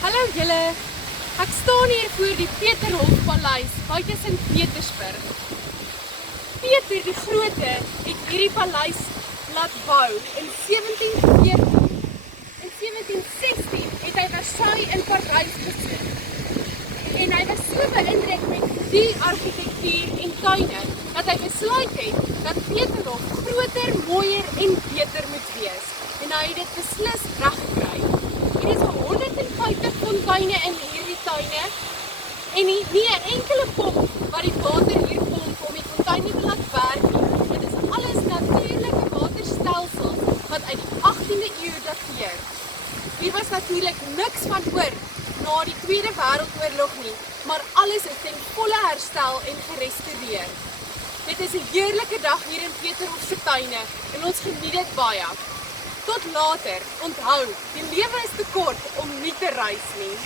Hallo julle, ek staan hier voor die Peterhof Paleis buite Sint-Petersburg. Peter die Grote het hierdie paleis laat bou in 1714. In 1716 het hy Versailles in Parys besit. En hy was so beïndruk met die argitektuur en tuine dat hy besluit het dat Peterhof groter, mooier en beter moet wees. En hy het dit beslis reg gekry. Hier is 150 fonteine in hierdie tuine en nie 'n enkele pomp wat die water hier pomp om die fonteine te laat werk nie. Dit is alles natuurlike waterstelsels wat uit die 18de eeu dateer. Hier was natuurlik niks van oor na die Tweede Wêreldoorlog nie, maar alles is ten volle herstel en gerestoreer. Dit is 'n heerlike dag hier in Peterhof se tuine en ons geniet dit baie. Tot later, onthou, die lewe is te kort om nie te reis nie.